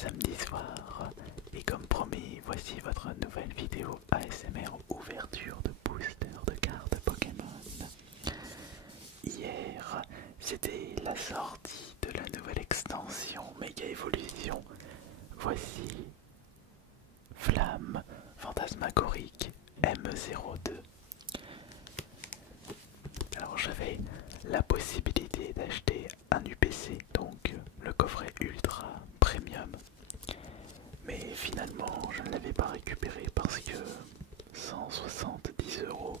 samedi soir et comme promis, voici votre nouvelle vidéo ASMR ouverture de booster de cartes Pokémon. Hier, c'était la sortie de la nouvelle extension Méga Évolution. Voici Flamme Fantasmagorique M02. Alors j'avais la possibilité d'acheter un UPC, donc le coffret ultra premium, mais finalement je ne l'avais pas récupéré parce que 170 €,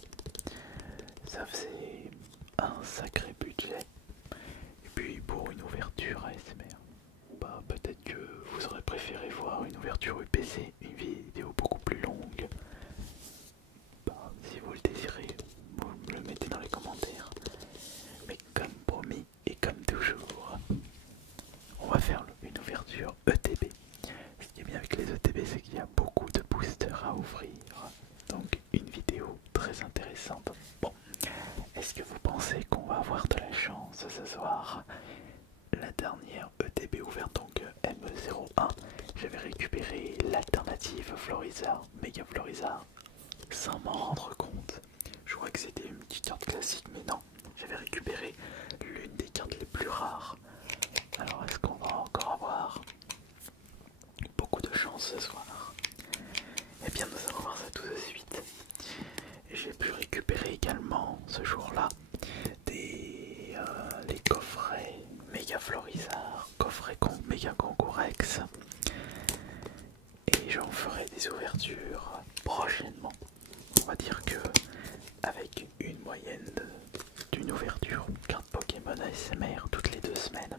ça faisait un sacré budget. Et puis pour une ouverture ASMR, bah peut-être que vous aurez préféré voir une ouverture UPC, une vidéo beaucoup plus longue. Bah, si vous le désirez, vous me le mettez dans les commentaires. Mais comme promis et comme toujours, on va faire une ouverture ETB. Ce qui est bien avec les ETB, c'est qu'il y a beaucoup de boosters à ouvrir. Donc une vidéo très intéressante. Bon, est-ce que vous pensez qu'on va avoir de la chance ce soir? La dernière ETB ouverte, donc M01, j'avais récupéré l'alternative Florizard, Mega Florizard, sans m'en rendre compte. Je crois que c'était une petite carte classique, mais non, j'avais récupéré l'une des cartes les plus rares. Alors est-ce qu'on va encore avoir beaucoup de chance ce soir? Eh bien nous allons voir ça tout de suite. J'ai pu récupérer également ce jour-là les coffrets Mega Florizard, coffret Mega Concourex, et j'en ferai des ouvertures prochainement. On va dire que avec une moyenne d'une ouverture carte Pokémon ASMR toutes les 2 semaines,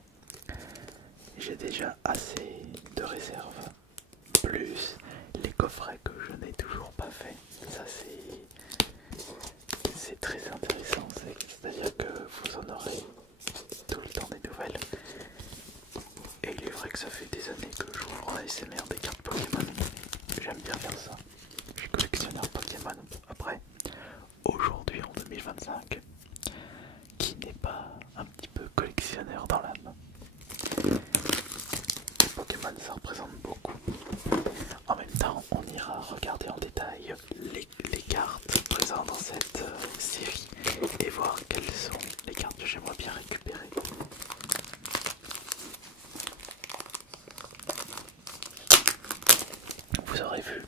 j'ai déjà assez de réserves, plus les coffrets que je n'ai toujours pas fait. Ça c'est très intéressant, c'est-à-dire que vous en aurez tout le temps des nouvelles. Et il est vrai que ça fait des années que je joue en ASMR des cartes Pokémon. J'aime bien faire ça. Je suis collectionneur Pokémon. Après, aujourd'hui en 2025, qui n'est pas un petit peu collectionneur dans l'âme? Les Pokémon, ça représente beaucoup. En même temps, on ira regarder en détail les cartes présentes dans cette série et voir quelles sont les cartes que j'aimerais bien récupérer. Vous aurez vu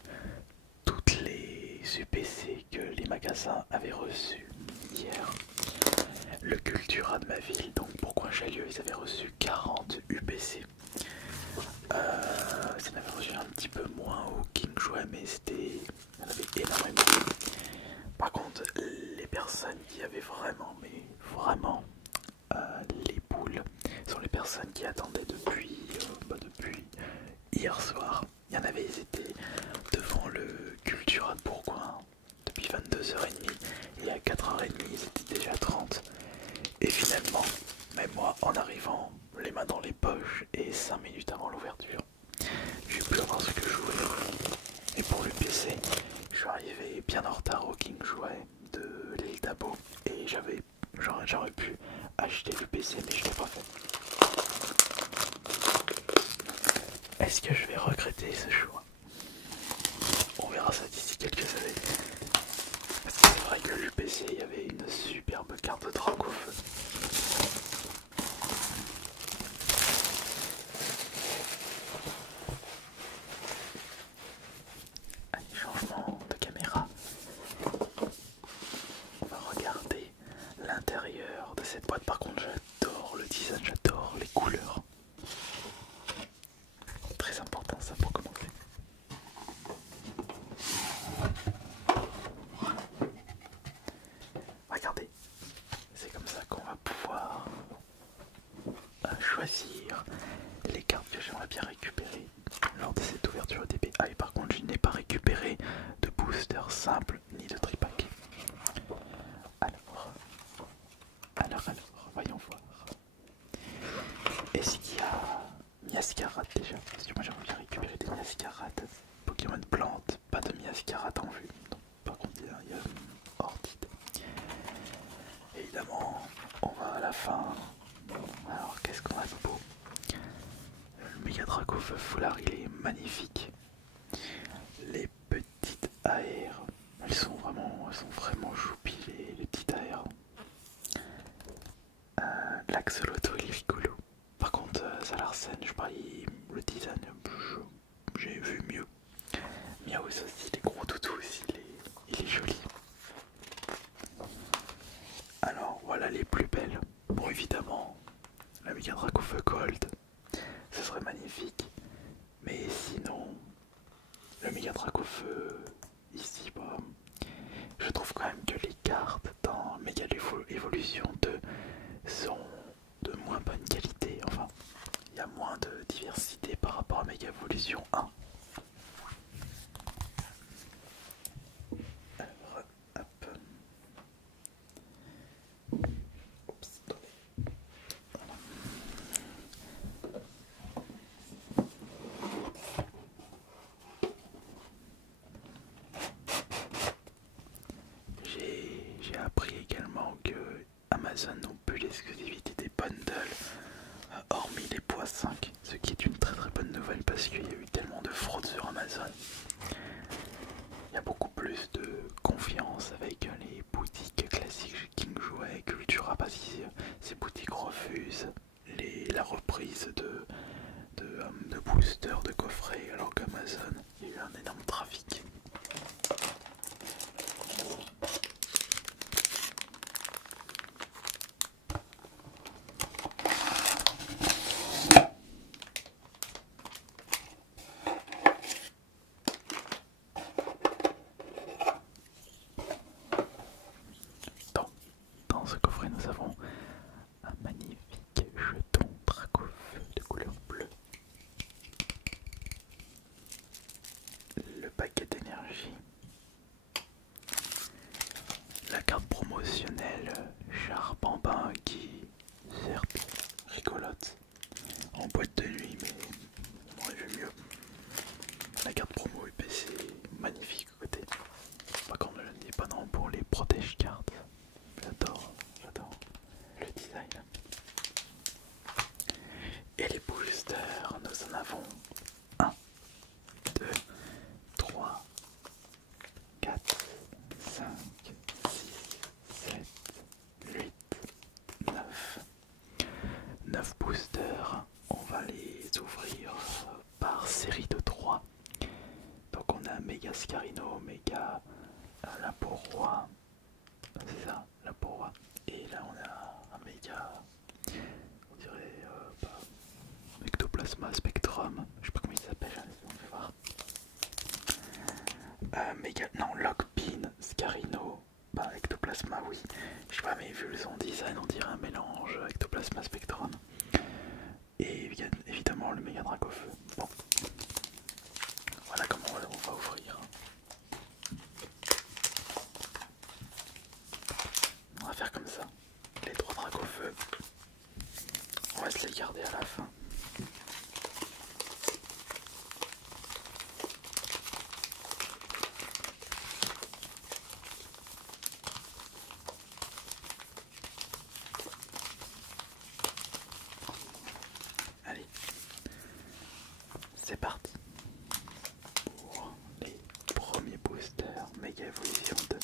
toutes les UPC que les magasins avaient reçues hier. Le Cultura de ma ville, donc Bourgoin-Jallieu, ils avaient reçu 40 UPC. Ça en avait reçu un petit peu moins au King Jouet, mais il y en avait énormément. Par contre, les personnes qui avaient vraiment, mais vraiment les boules, sont les personnes qui attendaient depuis hier soir. Il y en avait, ils étaient devant le Cultura de Bourgoin depuis 22h30 et à 4h30 ils étaient déjà 30. Et finalement, même moi en arrivant les mains dans les poches et 5 minutes avant l'ouverture, j'ai pu avoir ce que je voulais. Et pour le PC, je suis arrivé bien en retard au King Jouet de l'île d'Abo et j'aurais pu acheter le PC, mais je l'ai pas fait. Est-ce que je vais regretter ce choix? On verra ça d'ici quelques années. Parce que c'est vrai que l'UPC, il y avait une superbe carte de Drac au feu. Allez, changement de caméra. On va regarder l'intérieur de cette boîte. Par contre, j'adore le design, j'adore les couleurs. Très important ça pour commencer. Regardez, c'est comme ça qu'on va pouvoir choisir les cartes que j'aimerais bien récupérer lors de cette ouverture ETB. Ah, et par contre, je n'ai pas récupéré de booster simple ni de tripack. Alors, voyons voir. Est-ce qu'il y a Miascarat déjà? Parce que moi j'aimerais bien récupérer des Miascarat. Pokémon plante, pas de Miascarat en vue. Non, par contre, il y a Ortide. Évidemment, on va à la fin. Alors, qu'est-ce qu'on a de beau? Le Méga Draco Feu foulard, il est magnifique. Les petites AR, elles sont vraiment choupies, les petites AR. L'axolotl, il est rigolo. Par contre, Salarsen, je parie, le design, j'ai vu mieux. Miaos aussi, les gros toutous aussi, il est joli. Alors voilà les plus belles. Bon, évidemment, la Mega Dracofeu Gold, ce serait magnifique. Mais sinon, le Mega Dracofeu ici, bah, je trouve quand même que les cartes dans Mega Evolution 2 sont de moins bonne qualité. Enfin, il y a moins de diversité par rapport à Mega Evolution 1. Alors, hop. Oups, attendez. Voilà. J'ai appris également que Amazon n'ont plus l'exclusivité des bundles, hormis les poids 5, ce qui est une très très bonne nouvelle parce qu'il y a eu tellement de fraude sur Amazon. Il y a beaucoup plus de confiance avec les boutiques classiques King Jouet, Cultura, parce que ces boutiques refusent la reprise de boosters, de coffrets, alors qu'Amazon, il y a eu un énorme trafic. Dans ce coffret, nous avons un magnifique jeton Dracofeu de couleur bleue. Le paquet d'énergie. La carte promotionnelle Charbambin qui, certes, rigolote en boîte de nuit, mais on aurait vu mieux. La carte promo UPC, magnifique côté. Par contre, je ne dis pas non pour les protège cartes. J'adore le design. Et les boosters, nous en avons 1, 2, 3, 4, 5, 6, 7, 8, 9. 9 boosters. On va les ouvrir par série de 3. Donc on a Méga Scarino, Méga la peau roi. C'est ça, la peau roi. Et là on a un méga, on dirait Ectoplasma Spectrum, je sais pas comment il s'appelle, on va voir. Méga, non, Lockpin, Scarino, bah Ectoplasma oui, je sais pas mais vu son design on dirait un mélange Ectoplasma Spectrum. Et évidemment le méga Dracofeu. Bon, voilà comment on va ouvrir. On va faire comme ça. Les 3 Dracofeu, on va se les garder à la fin. Allez, c'est parti pour les premiers boosters Mega Evolution 2.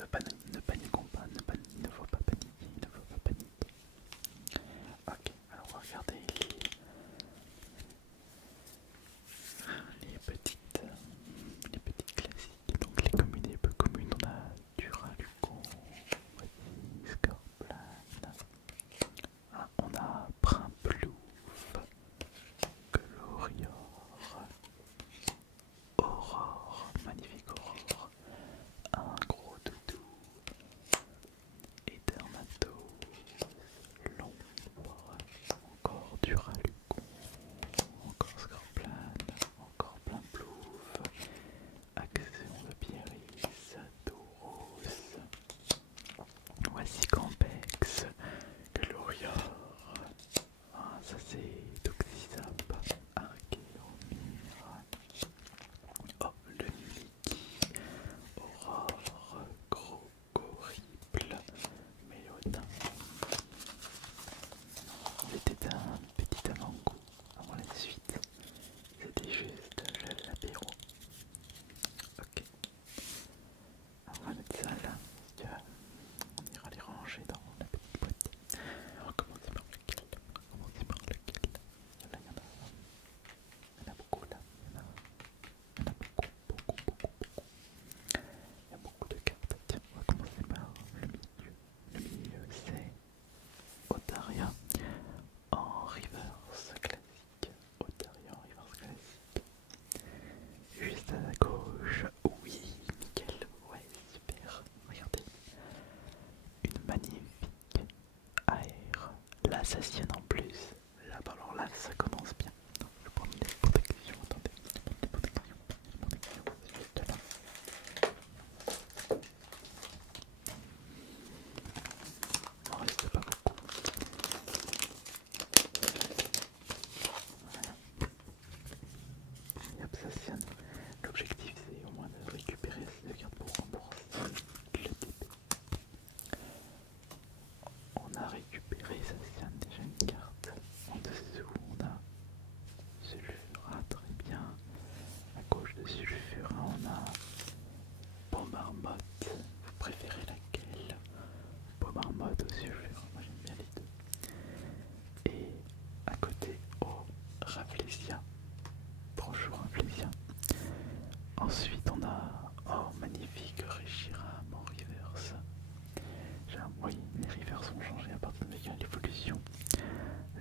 ne paniquons pas, il ne faut pas paniquer, il ne faut pas paniquer. Ok, alors on va regarder les petites classiques. Donc les communes et les peu communes, on a Duralugon, Scorpion, on a Primplouf, Glorior, Aurore, magnifique Aurore, un gros doudou, Eternatus, l'ombre, encore Duralugon, encore Scorpion, encore Primplouf, Action de Pieris, Tauros, voici Campex, Glorior, ah, ça c'est Toxisap, Archéomir, oh le Mickey, Aurore, Gros Horrible, Méodin, c'était un petit avant-goût avant la suite, c'était juste l'apéro. Ok, on va mettre ça là, on ira les ranger dans la petite boîte. On va commencer par lequel? Il y en a beaucoup là, il y en a beaucoup. Il y a beaucoup de cartes. Tiens, on va commencer par le milieu. Le milieu c'est Otaria en reverse classique. Otaria en reverse classique. Juste à la gauche, oui, nickel, ouais, super. Regardez, une magnifique aère, l'assassinne en plus. Là, bah alors là, ça commence bien. Donc, je vais prendre les protections, attendez, les protections, c'est juste là. Il n'en reste pas beaucoup. Voilà. Et Absacian, l'objectif c'est au moins de récupérer ces cartes pour rembourser le TP. On a récupéré Sacian, déjà une carte. En dessous on a Sulfura, très bien. À gauche de Sulfura on a Bombarmotte. Vous préférez laquelle? Bombarmotte ou Sulfura? Moi j'aime bien les deux. Et à côté, oh, Rafflesia. Bonjour Rafflesia. Ensuite on a, oh magnifique, Reshiram en reverse. Oui, les reverse ont changé à partir de l'évolution.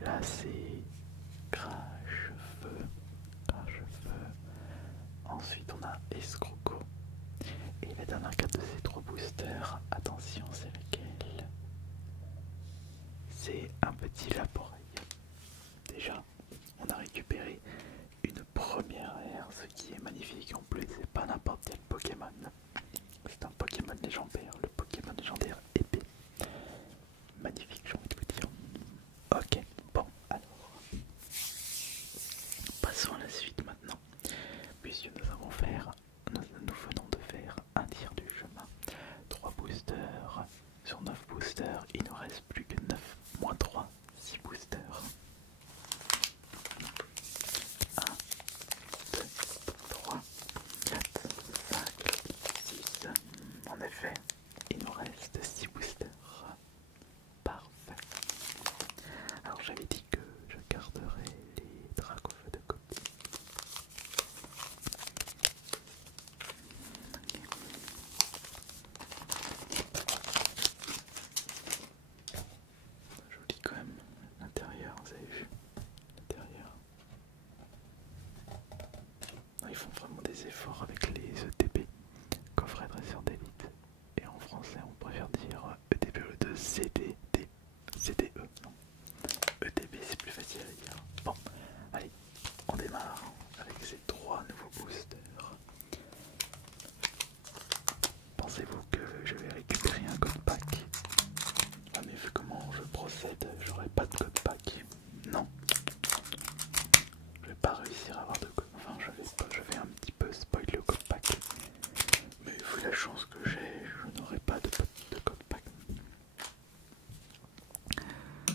Là c'est Crash-Feu. Ensuite on a Escroco. Et la dernière carte de ces trois boosters, attention c'est laquelle? C'est un petit Laporeille. Déjà, on a récupéré une première ère, ce qui est magnifique. En plus, c'est pas n'importe quel Pokémon. C'est un Pokémon légendaire, le Pokémon légendaire épée. Magnifique, j'ai envie de vous dire. Ok, bon, alors. Passons à la suite maintenant. Puisque nous venons de faire un tiers du chemin. 3 boosters. Sur 9 boosters, il ne reste plus que 9 moins 3, 6 boosters. 1, 2, 3, 4, 5, 6. En effet, il nous reste 6 boosters. Parfait. Alors j'avais dit que je garderais les Dracofeu de copie. Okay. Joli quand même. L'intérieur, vous avez vu? L'intérieur. Ils font vraiment des efforts avec les ETP, coffret dresseur d'élite. Et en français, on préfère dire ETP au lieu de CDD. CDE, non. ETP, c'est plus facile à dire. Bon, allez, on démarre avec ces 3 nouveaux boosters. Pensez-vous que je vais récupérer un code pack? Ah mais vu comment je procède, j'aurai pas de code pack. Non. Je vais pas réussir à avoir de code. Enfin, je vais un petit peu spoil le code pack. Mais vu la chance que j'ai, je n'aurai pas de code pack.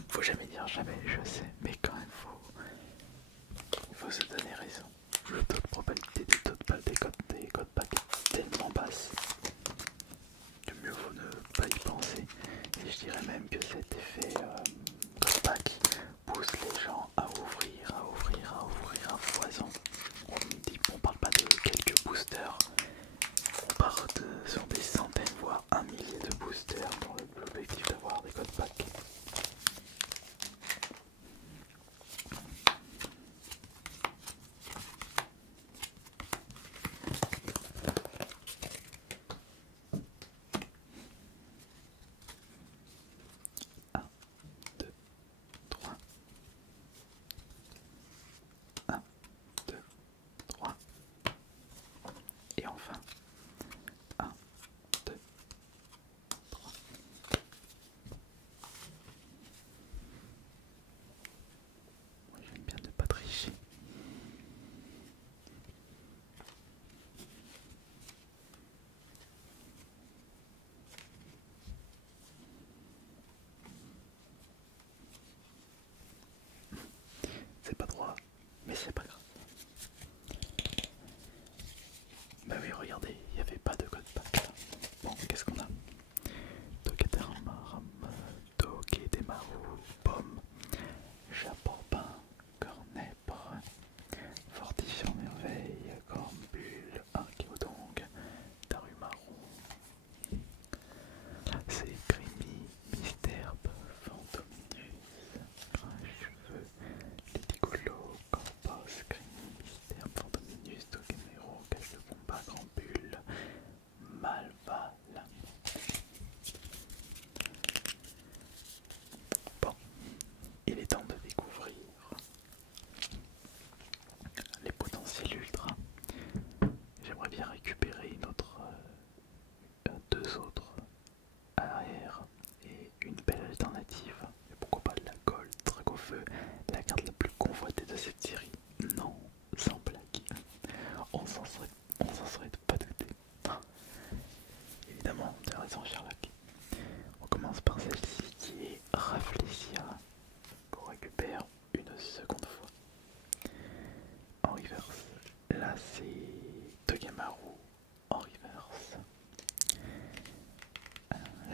Faut jamais dire jamais, je sais, mais quand même il faut se donner raison. Le taux de probabilité des codes packs est tellement basse que mieux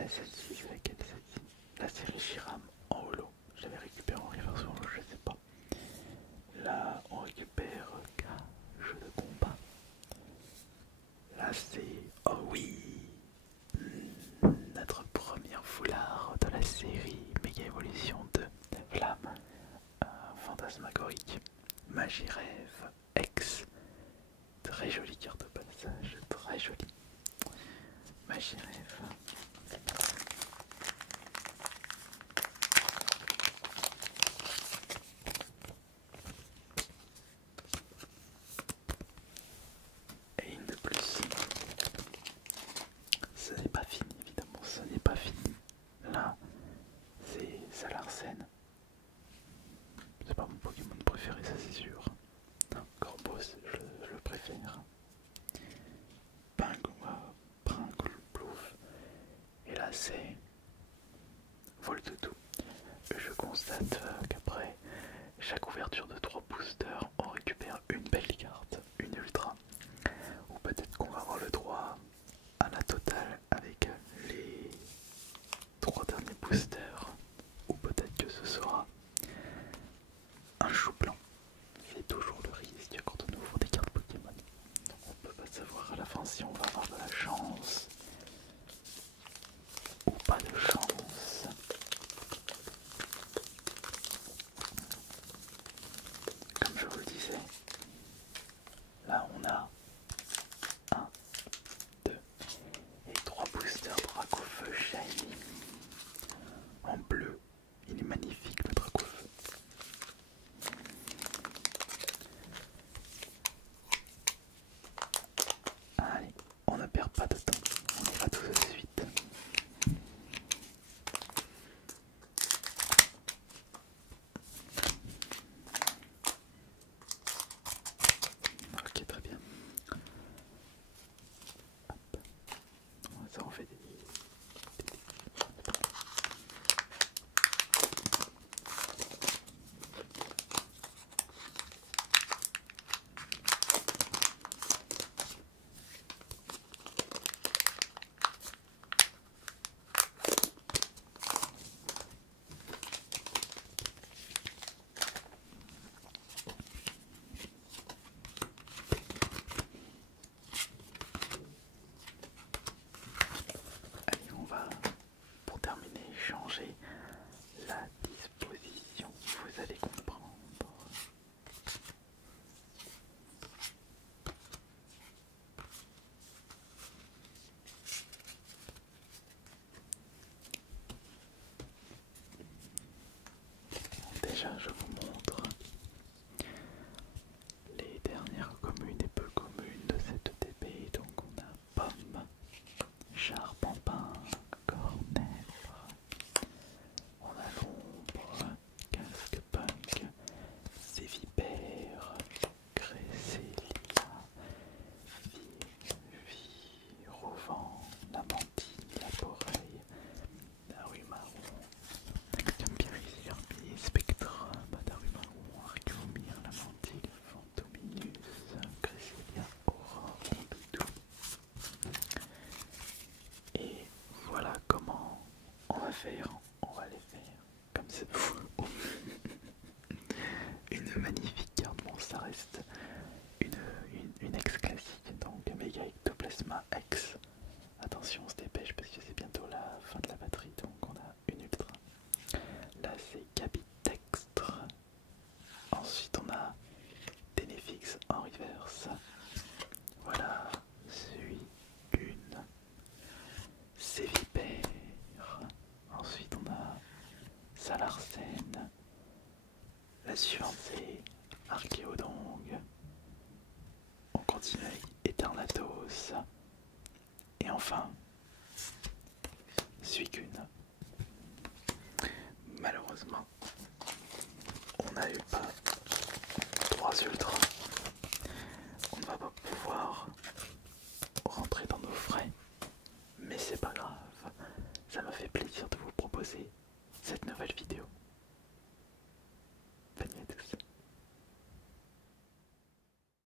celle-ci, c'est laquelle celle-ci? La série Shiram en holo. Je l'avais récupéré en reverse holo, je sais pas. Là, on récupère jeu de combat. Là, c'est. Oh oui! Notre premier foulard de la série Méga Évolution de Flamme fantasmagorique. Magie Rêve X. Très jolie carte de passage, très jolie. Magie Rêve. Et une de plus. Ce n'est pas fini, évidemment, ce n'est pas fini. Là, c'est Salarsen. C'est pas mon Pokémon préféré, ça c'est sûr. Corbeau, je le préfère. Pringleplouf. Et là, c'est Voltoutou. Je constate qu'après chaque ouverture de 3 boosters, on récupère une belle carte, une ultra. Ou peut-être qu'on va avoir le droit à la totale avec les 3 derniers boosters. Ou peut-être que ce sera un chou blanc. C'est toujours le risque quand on ouvre des cartes Pokémon. On peut pas savoir à la fin si on va avoir de la chance ou pas de chance. Comme je vous le disais, là on a 1, 2 et 3 boosters Dracofeu Shiny. En bleu, il est magnifique le Dracofeu. Allez, on ne perd pas de temps, on y va tout de suite. Ok, très bien. Hop. Ça en fait des... Allez, on va, pour terminer, changer la disposition, vous allez comprendre. Déjà, je vous montre les dernières communes et peu communes de cette TP. Donc on a Pomme, Charpampin, Cornèvre, on a l'ombre, Casque Punk, Sévipère, Cresselia, Virovent, Lamantine, Laporeille, Darumarron, Campiris, Herbier, Spectrum, Darumarron, Arcomir, Lamantine, Fantominus, Cresselia, Aurore, Pompidou. Et voilà comment on va faire. On va les faire comme ça. Une magnifique carte. Bon, ça reste une ex classique. Donc Mega Ectoplasma X. Attention, on se dépêche parce que c'est bientôt la fin de la batterie. Donc on a une ultra. Là c'est Capitextre. Ensuite on a Ténéfix en reverse. Voilà, Suicune, Sévipère. Ensuite on a Salarsen. La suivante c'est Archéodong. On continue avec Eternatos. Et enfin, Suicune.